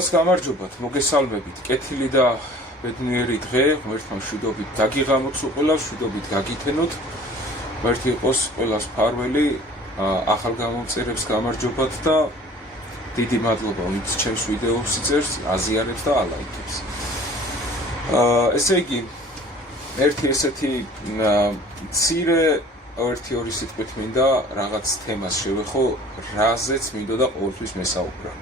ყველას გამარჯობათ, მოგესალმებით. კეთილი და ბედნიერი დღე, ღმერთმა მშვიდობით დაგიღამოთ ყველას, მშვიდობით გაგითენოთ. ღმერთი იყოს ყველას ფარველი, ახალ გამომწერებს გამარჯობათ და დიდი მადლობა, ვინც ჩემს ვიდეოს იწერს, აზიარებს და ალაიქებს. ესე იგი, ერთი ესეთი მცირე ერთი-ორი სიტყვით მინდა რაღაც თემას შევეხო, რაზეც მინდოდა ყოველთვის მესაუბრა.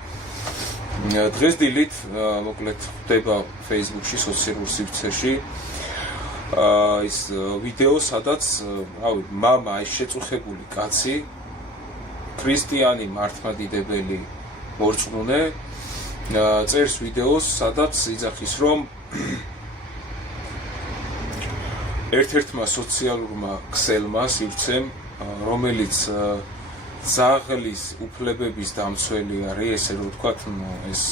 დღეს დილით, მოკლედ ხდება Facebook-ში, სოციალურ სივრცეში ის ვიდეო, სადაც, მამა, ეს შეწუხებული კაცი, ქრისტიანი მართლმადიდებელი მორწმუნე, წერს ვიდეოს, სადაც იძახის, რომ ერთ-ერთმა სოციალურმა ქსელმა, სივრცემ, რომელიც ძაღლის უფლებების დამცველი არის, ესე რომ ვთქვათ, ეს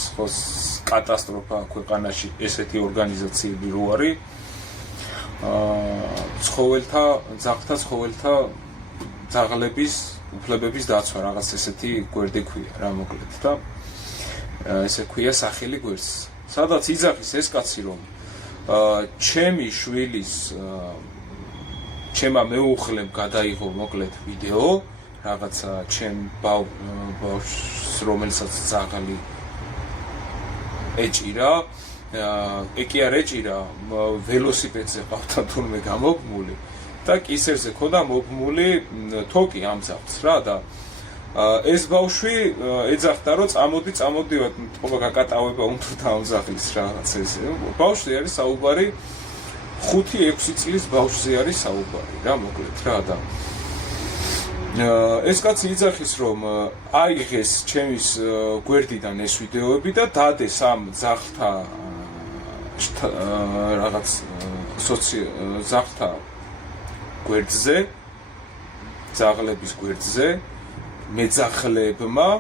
კატასტროფა ქვეყანაში ესეთი ორგანიზაციები რო არის, ძაღლთა ცხოველთა ძაღლების უფლებების დაცვა, რაღაც ესეთი გვერდი ქვია რა, მოკლედ და ესე ქვია სახელი გვერდს. სადაც იძახის ეს კაცი, რომ ჩემი შვილის ჩემმა მეუღლემ გადაიღო მოკლედ ვიდეო, რაღაცა ჩემ ბავშვს, რომელსაც ძაღლი ეჭირა, კი არ ეჭირა, ველოსიპედზე ყავდა თურმე გამოგმული და კისერზე ქონდა მოგმული თოკი ამ ძაღლს რა და ეს ბავშვი ეძახდა, რომ წამოდივად, თქო გაკატავება უნდა ამ ძაღლის რაღაც ეს. ბავშვი არის საუბარი 5-6 წლის ბავშვზე არის საუბარი რა, მოკლედ რა და ეს კაცი იძახის, რომ აიღეს ჩემის გვერდიდან ეს ვიდეოები და დადეს ამ ძაღლთა რაღაც ძაღლთა გვერდზე, ძაღლების გვერდზე, მეძახლებმა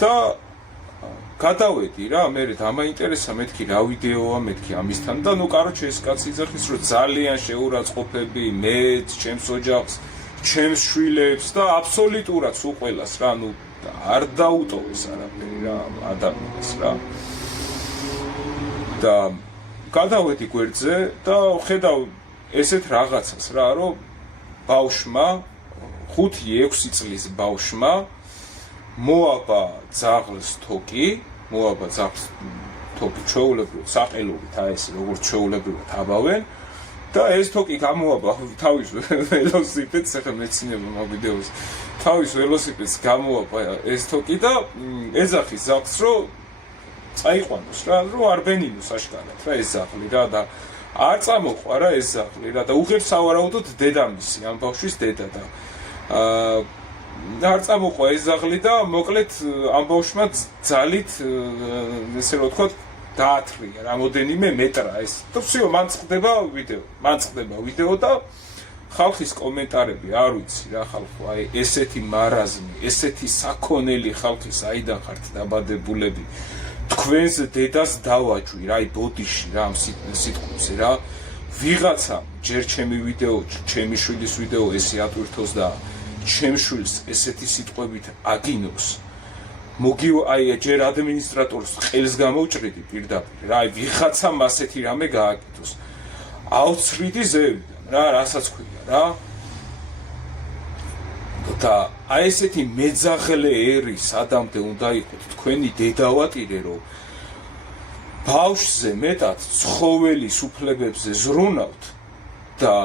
და გადავედი რა, მე დამაინტერესა, მეთქი რა ვიდეოა, მეთქი ამისთან და კაროჩე ეს კაცი იძახის, რომ ძალიან შეურაცხყოფები მეც, ჩემს ოჯახს, ჩემს შვილებს და აბსოლუტურად სულ ყველას რა, არ დაუტოვეს არაფერი რა ადამიანს რა. და გადავედი გვერდზე და ხედავ ესეთ რაღაცას რა, რომ ბავშვმა 5-6 წლის ბავშვმა მოაბა ძაღლს თოკი, ჩვეულებრივ საყელობით, ეს როგორც ჩვეულებრივად აბავენ და ეს თოკი გამოაბა თავის ველოსიპედს, ახლა მეცნიერმა მოვიდეოს, თავის ველოსიპედს გამოაბა ეს თოკი და ეძახის ძაღლს, რომ წაიყვანოს რა, რომ არ ბენინოს აშკარად რა ეს ძაღლი რა და არ წამოყვა რა ეს ძაღლი რა და უღებს სავარაუდოდ დედამისი, ამ ბავშვის დედა და არ წამოყვა ეს ძაღლი და მოკლედ ამ ბავშვმა ძალით, ესე რომ ვთქვათ, დაათრია რამოდენიმე მეტრა ეს. და всё, მან წყდება ვიდეო და ხალხის კომენტარები, არ ვიცი რა ხალხო, აი ესეთი მარაზმი, ესეთი საქონელი ხალხი საიდან ხართ დაბადებულები. თქვენს დედას დავაჭვი რა, აი ბოდიში რა ამ სიტყვებზე რა. ვიღაცა ჯერ ჩემი ვიდეო, ჩემი შვილის ვიდეო ესე ატვირთოს და ჩემ შვილს ესეთი სიტყვებით აგინოს. აი ჯერ ადმინისტრატორს ყელს გამოვჭრიდი პირდაპირ რა, აი ვიღაცამ ასეთი რამე გააკეთოს. აუცრიდი ზევიდან რა, რასაც ქვია რა. და აი ესეთი მეძაღლე ერი სადამდე უნდა იყოთ თქვენი დედავატირე, რომ ბავშვზე მეტად ცხოველის უფლებებზე ზრუნავთ და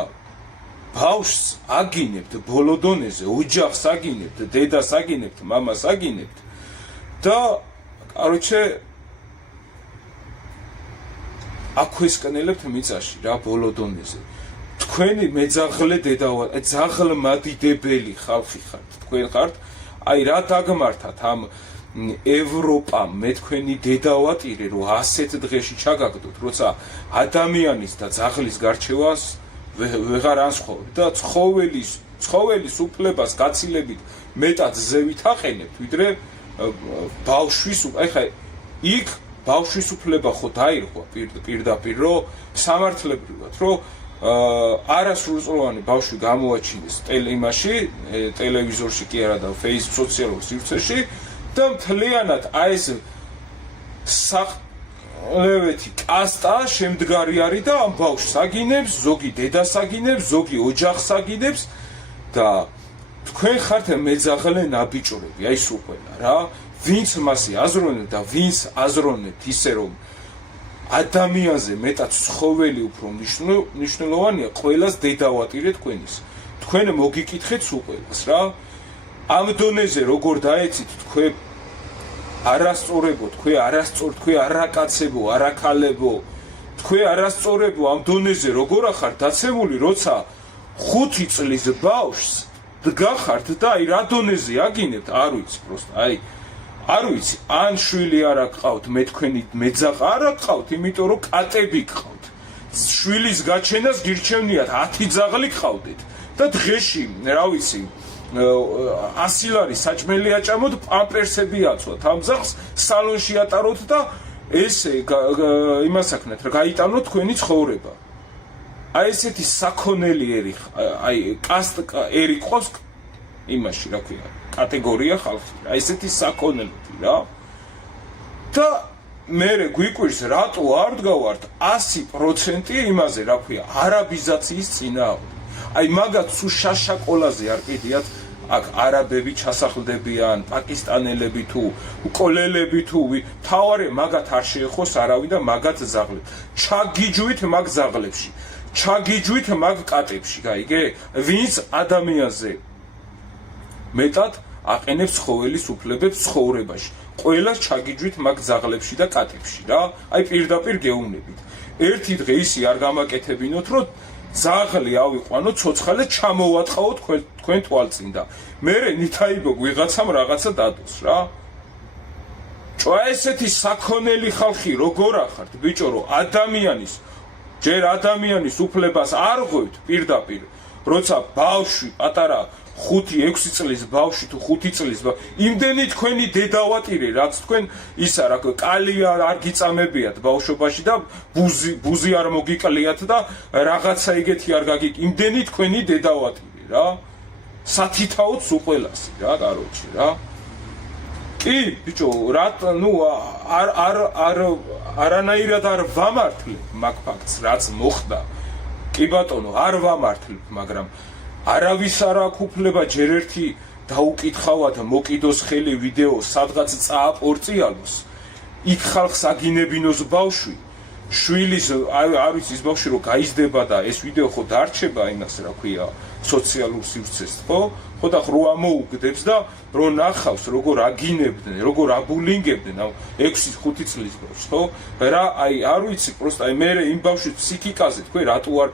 ბავშვს აგინებთ ბოლო დონეზე, ოჯახს აგინებთ, დედას აგინებთ, მამას აგინებთ და კაროჩე აქვესკნელებთ მიწაში რა ბოლო დონეზე. თქვენი მეძაღლე დედავატირე, ძაღლმადიდებელი ხალხი ხართ, თქვენ ხართ, აი რა დაგმართათ ამ ევროპამ მე თქვენი დედავატირე, რომ ასეთ დღეში ჩაგაგდოთ, როცა ადამიანის და ძაღლის გარჩევას ვეღარ ანსხვავებთ და ცხოველის უფლებას გაცილებით მეტად ზევით აყენებთ, ვიდრე ბავშვის, ეხლა იქ ბავშვის უფლება ხო დაირღვა პირდაპირ, რომ სამართლებრივად, რომ არასრულწლოვანი ბავშვი გამოაჩინეს ტელევიზორში კი არა და Facebook სოციალურ სივრცეში და მთლიანად აი ეს საყლევეთი კასტა შემდგარი არის და ამ ბავშვს აგინებს, ზოგი დედას აგინებს, ზოგი ოჯახს აგინებს და თქვენ ხართ მეძაღლე ნაბიჭვრები, აი სულ ყველა რა. ვინც მასე აზროვნებთ და ვინც აზროვნებთ ისე რომ ადამიანზე მეტად ცხოველი უფრო მნიშვნელოვანია, ყველას დედავატირეთ თქვენის. თქვენ მოგიკითხეთ სულ ყველას რა. ამ დონეზე როგორ დაეცით თქვენ არასწორებო, თქვენ არასწორ, თქვენ არაკაცებო, არაქალებო, თქვენ არასწორებო ამ დონეზე როგორ ახართ დაცემული, როცა 5 წლის ბავშვს დგახართ და აი რა დონეზე აგინებთ, არ ვიცი პროსტა, აი არ ვიცი, ან შვილი არ აკყავთ, მე თქვენი მეძაღა არ აკყავთ, იმიტომ რომ კატები გყავთ. შვილის გაჩენას გირჩევნიათ 10 ძაღლი გყავდეთ და დღეში, რა ვიცი, 100 ლარი საჭმელი აჭამოთ, პამპერსები აცვათ, ამ ძაღლს სალონში ატაროთ და ესე იმას აქნათ, რა გაიტანოთ თქვენი ცხოვრება. აი ესეთი საქონელი ერი, აი ერი ყავს იმაში, რა ქვია, კატეგორია ხალხი, აი ესეთი საქონელები რა. და მე გვიკვირს რატო არ დგავართ 100% იმაზე, რა ქვია, არაბიზაციის წინააღმდეგ. აი მაგათ სუ შაშაკოლაზე არ კიდიათ აქ არაბები ჩასახლდებიან, პაკისტანელები თუ კოლელები თუ თავარი მაგათ არ შეეხოს არავინ და მაგათ ზაღლებ. ჩაგიჯვით მაგ ზაღლებში, ჩაგიჯვით მაგ კატებში, გაიგე? ვინც ადამიანზე მეტად აყენებს ცხოველის უფლებებს ცხოვრებაში. ყველას ჩაგიჯვით მაგ ზაღლებში და კატებში რა. აი პირდაპირ გეუბნებით. ერთი დღე ისი არ გამაკეთებინოთ, რომ ზაღლი ავიყვანოთ, ცოცხალე ჩამოვატყავოთ თქვენ თვალწინ და მერე ნითაიბოგ ვიღაცამ რაღაცა დადოს რა. ჭო ესეთი საქონელი ხალხი როგორ ახართ, ბიჭო, რომ ადამიანის ჯერ ადამიანის უფლებას არ ღვევთ პირდაპირ, როცა ბავშვი პატარა 5-6 წლის ბავშვი თუ 5 წლის იმდენი თქვენი დედავატირე, რაც თქვენ ისა რა კალია არ გიწამებიათ ბავშვობაში და ბუზი არ მოგიკლიათ და რაღაცა ეგეთი არ გაგიკ, იმდენი თქვენი დედავატირე რა. სათითაოდ სულ ყველასი რა, კაროჩი რა. კი, ბიჭო, ნუ არანაირად არ ვამართლებ მაგ ფაქტს, რაც მოხდა. კი ბატონო, არ ვამართლებ, მაგრამ არავის არ აქვს უფლება ჯერ ერთი დაუკითხავად მოკიდოს ხელი ვიდეო სადღაც წააპორწიალოს, იქ ხალხს აგინებინოს ბავშვი, შვილის არ ვიცი ის ბავშვი რომ გაიზრდება და ეს ვიდეო ხო დარჩება იმას რა ქვია სოციალურ სივრცეს ხო? ხო და რო ამოუგდებს და რო ნახავს როგორ აგინებდნენ, როგორ აბულინგებდნენ ამ 6-5 წლის ბავშვს, ხო? რა აი არ ვიცი, პროსტა აი მე იმ ბავშვის ფსიქიკაზე თქვენ რატო არ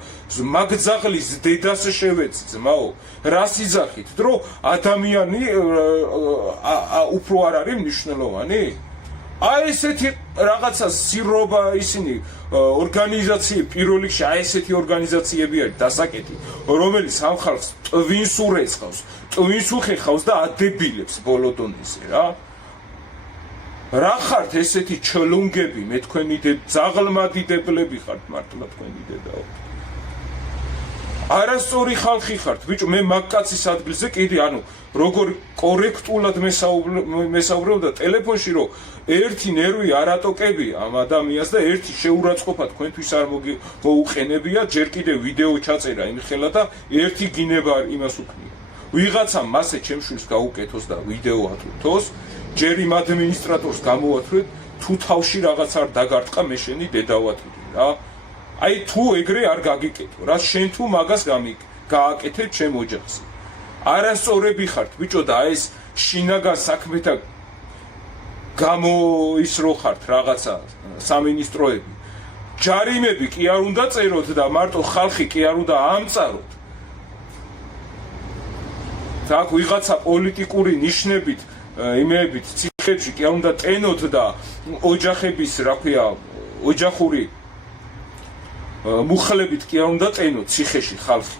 მაგძაღლის დედას შევეცი ძმაო? რას იძახით, რომ ადამიანი უფრო არ არის მნიშვნელოვანი? აი ესეთი რაღაცა სირობა ისინი ორგანიზაციები პირველ რიგში აი ესეთი ორგანიზაციები არის დასაკეტი, რომელიც ამ ხალხს ტვინს ურეცხავს, ტვინს უხეხავს და ადებილებს ბოლო დონეზე რა. რა ხართ ესეთი ჩლუნგები, მე თქვენი ძაღლმადიდებლები ხართ მართლა თქვენი დედაო. არასწორი ხალხი ხართ, ბიჭო, მე მაგკაცის ადგილზე კიდე ანუ როგორ კორექტულად მესაუბრებ და ტელეფონში რომ ერთი ნერვი არ ატოკებია ამ ადამიანს და ერთი შეურაცხყოფა თქვენთვის არ მოუყენებია, ჯერ კიდე ვიდეო ჩაწერა იმხელა და ერთი გინება იმას უქმნია. ვიღაცამ მასე ჩემშვილს გაუკეთოს და ვიდეო ატვირთოს, ჯერ იმ ადმინისტრატორს გამოვათვლეთ, თუ თავში რაღაც არ დაგარტყა, მე შენი დედავატვირი რა. აი თუ ეგრე არ გაგიკეთო, რა შენ თუ მაგას გააკეთე ჩემ ოჯახს. არასწორები ხართ, ბიჭო და ეს შინაგან საქმეთა გამოისრო ხართ რაღაცა სამინისტროები. ჯარიმები კი არ უნდა წეროთ და მარტო ხალხი კი არ უნდა ამწაროთ. აქ ვიღაცა პოლიტიკური ნიშნებით, იმეებით ციხეებში კი არ უნდა ტენოთ და ოჯახების, რა ქვია, ოჯახური მუხლებით კი არ უნდა ტენოთ ციხეში ხალხი.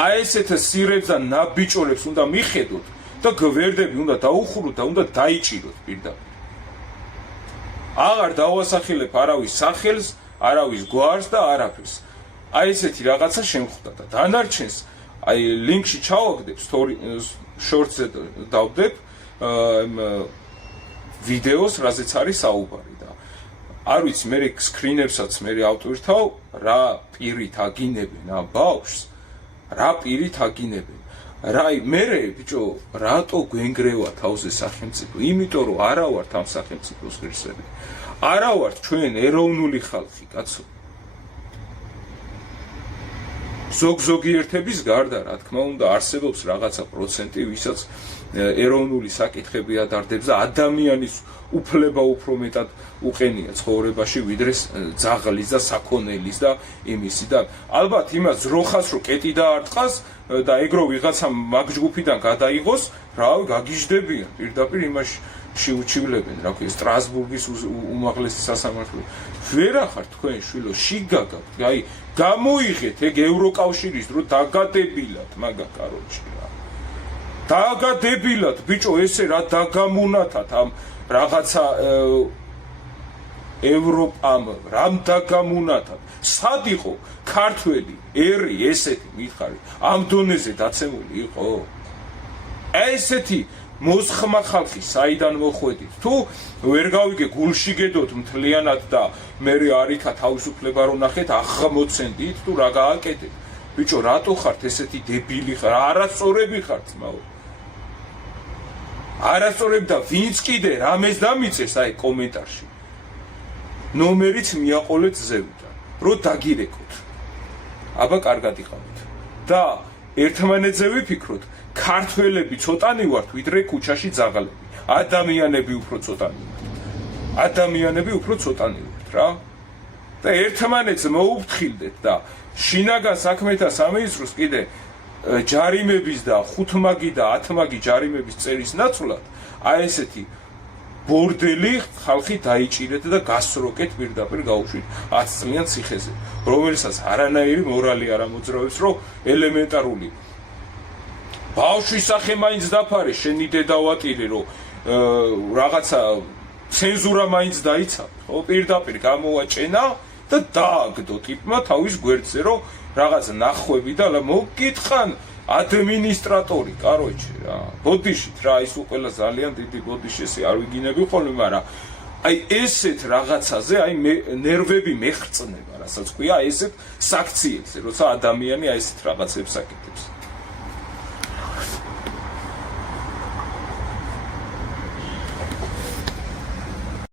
აი ესეთ სირებს და ნაბიჭოლებს უნდა მიხედოთ და გვერდები უნდა დაუხუროთ და უნდა დაიჭიროთ პირდაპირ. აღარ დავასახელებ არავის სახელს, არავის გვარს და არაფერს. აი ესეთი რაღაცა შემხვდა და დანარჩენს აი ლინკში ჩავაგდებ, შორტზე დავდებ ვიდეოს, რაზეც არის საუბარი და არ ვიცი, მე სკრინებსაც მე ავტვირთავ, რა პირით აგინებენ ამ ბავშვს, რა პირით აგინებენ. მე ბიჭო, რატო გვენგრევა თავზე სახელმწიფო? იმიტომ რომ არა ვართ ამ სახელმწიფოს ღირსები. არა ვართ ჩვენ ეროვნული ხალხი, კაცო. ზოგიერთების გარდა, რა თქმა უნდა, არსებობს რაღაცა პროცენტი, ვისაც ეროვნული საკითხები ადარდებს და ადამიანის უფლება უფრო მეტად უყენია ცხოვრებაში, ვიდრე ძაღლის და საქონელის და იმისი და ალბათ იმას ძროხას რო კეტი დაარტყას და ეგრო ვიღაცა მაგ ჯგუფიდან გადაიღოს, რავი, გაგიჟდებიან პირდაპირ იმაში შეუჩივლებენ, რა ქვია, სტრასბურგის უმაღლესი სასამართლო. ვერახარ თქვენ შვილო, შიგაგავთ, აი, გამოიღეთ ეგ ევროკავშირის დრო დაგადებილად, მაგა კაროჩი რა. დაგადებილად, ბიჭო, ესე რა დაგამონათათ ამ რაღაცა ევროპამ, რამ დაგამონათათ. სად იყო ქართველი ერი ესეთი მითხარი, ამ დონეზე დაცემული იყო? ესეთი მოსხმა ხალხი საიდან მოხვედით? თუ ვერ გავიგე გულში გედოთ მთლიანად და მე არიქა თავისუფლება რო ნახეთ, აღმოცენდით თუ რა გააკეთეთ? ბიჭო, რატო ხართ ესეთი დებილი ხარ? არასწორები ხართ, მაო. არასწორები და ვინც კიდე რამეს დამიწეს აი კომენტარში. ნომერიც მიაყოლეთ ზევიდან, რო დაგირეკოთ. აბა კარგად იყავით. და ერთმანეთზე ვიფიქროთ, ქართველები ცოტანი ვართ, ვიდრე ქუჩაში ძაღლები. ადამიანები უფრო ცოტანი ვართ. ადამიანები უფრო ცოტანი ვართ, რა. და ერთმანეთს მოუფრთხილდეთ და შინაგან საქმეთა სამინისტროს კიდე ჯარიმების და 5 მაგი და 10 მაგი ჯარიმების წერის ნაცვლად, აი ესეთი ბორდელი ხალხი დაიჭირეთ და გასროკეთ პირდაპირ გაუშვით 10 წლიან ციხეზე, რომელსაც არანაირი მორალი არ ამოძრავებს, რომ ელემენტარული ბავშვის სახე მაინც დაფარე, შენი დედავატირე, რომ რაღაცა ცენზურა მაინც დაიცავ, ხო, პირდაპირ გამოვაჭენა და დააგდო ტიპმა თავის გვერდზე, რომ რაღაც ნახვები და მოგკითხან ადმინისტრატორი, კაროჩე რა. ბოდიშით რა, ის უყველა ძალიან დიდი ბოდიშესი, არ ვიგინები ხოლმე, მაგრამ აი ესეთ რაღაცაზე, აი ნერვები მეხრწნება, რასაც ქვია, ესეთ საქციელზე, როცა ადამიანი აი ესეთ რაღაცებს აკეთებს.